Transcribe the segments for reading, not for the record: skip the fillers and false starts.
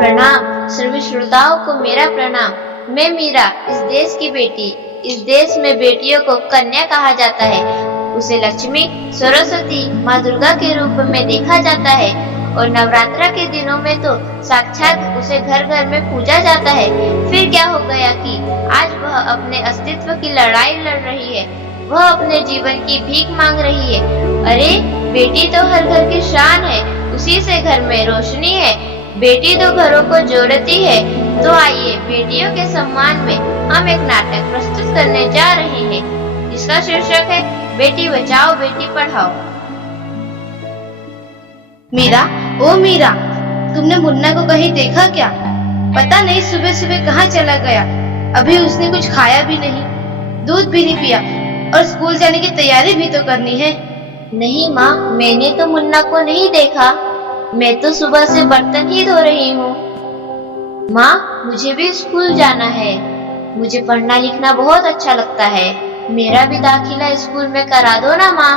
प्रणाम। सभी श्रोताओं को मेरा प्रणाम। मैं मीरा, इस देश की बेटी। इस देश में बेटियों को कन्या कहा जाता है। उसे लक्ष्मी, सरस्वती, माँ दुर्गा के रूप में देखा जाता है और नवरात्रा के दिनों में तो साक्षात उसे घर घर में पूजा जाता है। फिर क्या हो गया कि आज वह अपने अस्तित्व की लड़ाई लड़ रही है। वह अपने जीवन की भीख मांग रही है। अरे, बेटी तो हर घर की शान है, उसी से घर में रोशनी है। बेटी तो घरों को जोड़ती है। तो आइए, बेटियों के सम्मान में हम एक नाटक प्रस्तुत करने जा रहे हैं, जिसका शीर्षक है बेटी बचाओ बेटी पढ़ाओ। मीरा, ओ मीरा, तुमने मुन्ना को कहीं देखा क्या? पता नहीं सुबह सुबह कहाँ चला गया। अभी उसने कुछ खाया भी नहीं, दूध भी नहीं पिया और स्कूल जाने की तैयारी भी तो करनी है। नहीं माँ, मैंने तो मुन्ना को नहीं देखा। मैं तो सुबह से बर्तन ही धो रही हूँ। माँ, मुझे भी स्कूल जाना है। मुझे पढ़ना लिखना बहुत अच्छा लगता है। मेरा भी दाखिला स्कूल में करा दो ना माँ।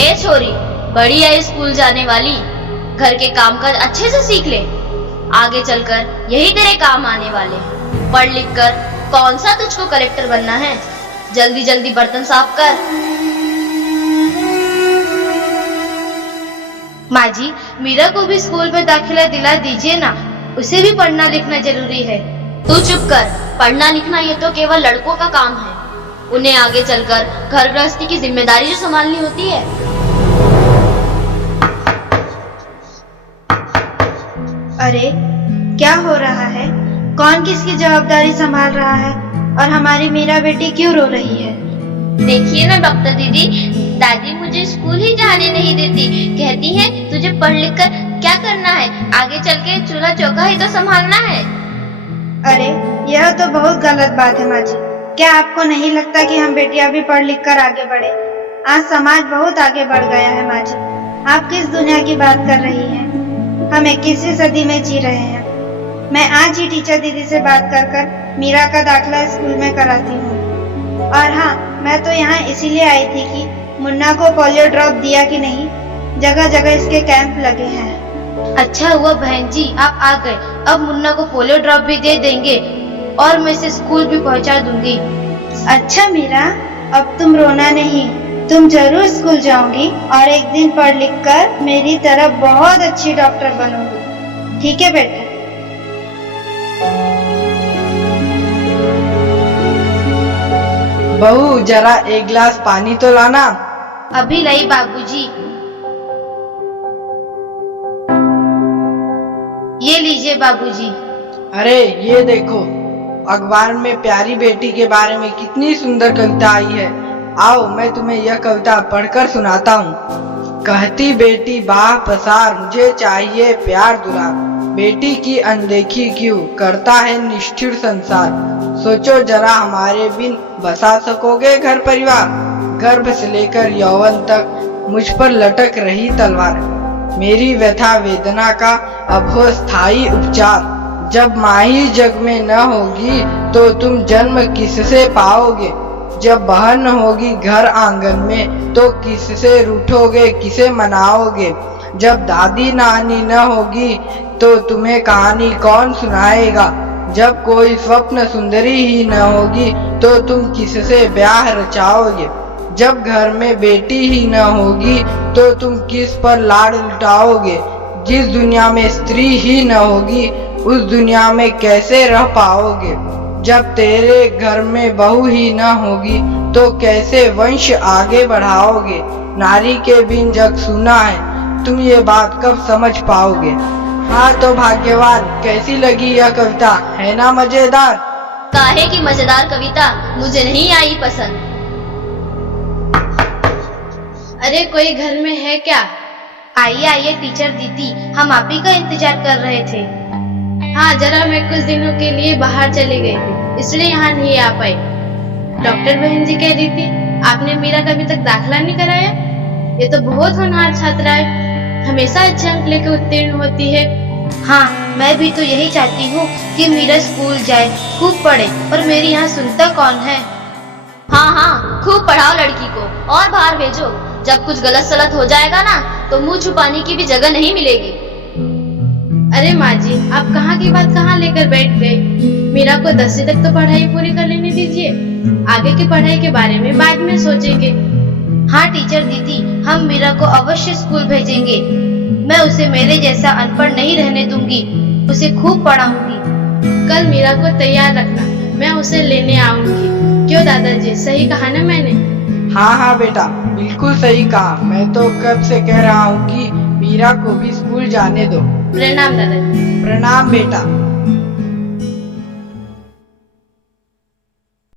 ए छोरी, बड़ी है स्कूल जाने वाली, घर के काम काज अच्छे से सीख ले। आगे चलकर यही तेरे काम आने वाले। पढ़ लिख कर कौन सा तुझको कलेक्टर बनना है? जल्दी जल्दी बर्तन साफ कर। माँ जी, मीरा को भी स्कूल में दाखिला दिला दीजिए ना, उसे भी पढ़ना लिखना जरूरी है। तू चुप कर। पढ़ना लिखना ये तो केवल लड़कों का काम है। उन्हें आगे चलकर घर गृहस्थी की जिम्मेदारी जो संभालनी होती है। अरे, क्या हो रहा है? कौन किसकी जवाबदारी संभाल रहा है और हमारी मीरा बेटी क्यों रो रही है? देखिए ना डॉक्टर दीदी, दादी मुझे स्कूल ही जाने नहीं देती। कहती है तुझे पढ़ लिख कर क्या करना है, आगे चल के चूल्हा चौका ही तो संभालना है। अरे, यह तो बहुत गलत बात है माँ जी। क्या आपको नहीं लगता कि हम बेटियां भी पढ़ लिख कर आगे बढ़े? आज समाज बहुत आगे बढ़ गया है माँ जी। आप किस दुनिया की बात कर रही हैं? हम 21वीं सदी में जी रहे हैं। मैं आज ही टीचर दीदी से बात कर मीरा का दाखिला स्कूल में कराती हूँ। और हाँ, मैं तो यहाँ इसीलिए आई थी कि मुन्ना को पोलियो ड्रॉप दिया कि नहीं। जगह जगह इसके कैंप लगे हैं। अच्छा हुआ बहन जी आप आ गए। अब मुन्ना को पोलियो ड्रॉप भी दे देंगे और मैं इसे स्कूल भी पहुंचा दूंगी। अच्छा मीरा, अब तुम रोना नहीं। तुम जरूर स्कूल जाओगी और एक दिन पढ़ लिख कर मेरी तरह बहुत अच्छी डॉक्टर बनोगी। ठीक है बेटा? बहू, जरा एक गिलास पानी तो लाना। अभी लाई बाबूजी। ये लीजिए बाबूजी। अरे ये देखो, अखबार में प्यारी बेटी के बारे में कितनी सुंदर कविता आई है। आओ मैं तुम्हें यह कविता पढ़कर सुनाता हूँ। कहती बेटी बाह पसार, मुझे चाहिए प्यार दुलार। बेटी की अनदेखी क्यों करता है निष्ठुर संसार। सोचो जरा हमारे बिन बसा सकोगे घर परिवार। गर्भ से लेकर यौवन तक मुझ पर लटक रही तलवार। मेरी व्यथा वेदना का अब हो स्थायी उपचार। जब माँ ही जग में न होगी तो तुम जन्म किससे पाओगे। जब बहन होगी घर आंगन में तो किससे रूठोगे, किसे मनाओगे। जब दादी नानी न होगी तो तुम्हें कहानी कौन सुनाएगा। जब कोई स्वप्न सुंदरी ही न होगी तो तुम किससे ब्याह रचाओगे। जब घर में बेटी ही न होगी तो तुम किस पर लाड़ लुटाओगे। जिस दुनिया में स्त्री ही न होगी उस दुनिया में कैसे रह पाओगे। जब तेरे घर में बहू ही न होगी तो कैसे वंश आगे बढ़ाओगे। नारी के बिन जग सूना है, तुम ये बात कब समझ पाओगे। हाँ तो भाग्यवान, कैसी लगी यह कविता, है ना मजेदार? काहे की मजेदार कविता, मुझे नहीं आई पसंद। अरे कोई घर में है क्या? आइए आइए टीचर दीदी, हम आप ही का इंतजार कर रहे थे। हाँ, जरा मैं कुछ दिनों के लिए बाहर चली गई थी, इसलिए यहाँ नहीं आ पाई। डॉक्टर बहन जी कह रही थी आपने मीरा का अभी तक दाखिला नहीं कराया। ये तो बहुत होनहार छात्रा है, हमेशा अच्छे अंक लेकर उत्तीर्ण होती है। हाँ, मैं भी तो यही चाहती हूँ कि मीरा स्कूल जाए, खूब पढ़े, और मेरी यहाँ सुनता कौन है। हाँ हाँ, खूब पढ़ाओ लड़की को और बाहर भेजो। जब कुछ गलत सलत हो जाएगा ना तो मुंह छुपाने की भी जगह नहीं मिलेगी। अरे माँ जी, आप कहाँ की बात कहाँ लेकर बैठ गए। मीरा को 10वीं तक तो पढ़ाई पूरी कर लेने दीजिए, आगे की पढ़ाई के बारे में बाद में सोचेंगे। हाँ टीचर दीदी, हम मीरा को अवश्य स्कूल भेजेंगे। मैं उसे मेरे जैसा अनपढ़ नहीं रहने दूंगी, उसे खूब पढ़ाऊंगी। कल मीरा को तैयार रखना, मैं उसे लेने आऊंगी। क्यों दादाजी, सही कहा ना मैंने? हाँ हाँ बेटा, बिल्कुल सही कहा। मैं तो कब से कह रहा हूँ कि मीरा को भी स्कूल जाने दो। प्रणाम दादाजी। प्रणाम बेटा।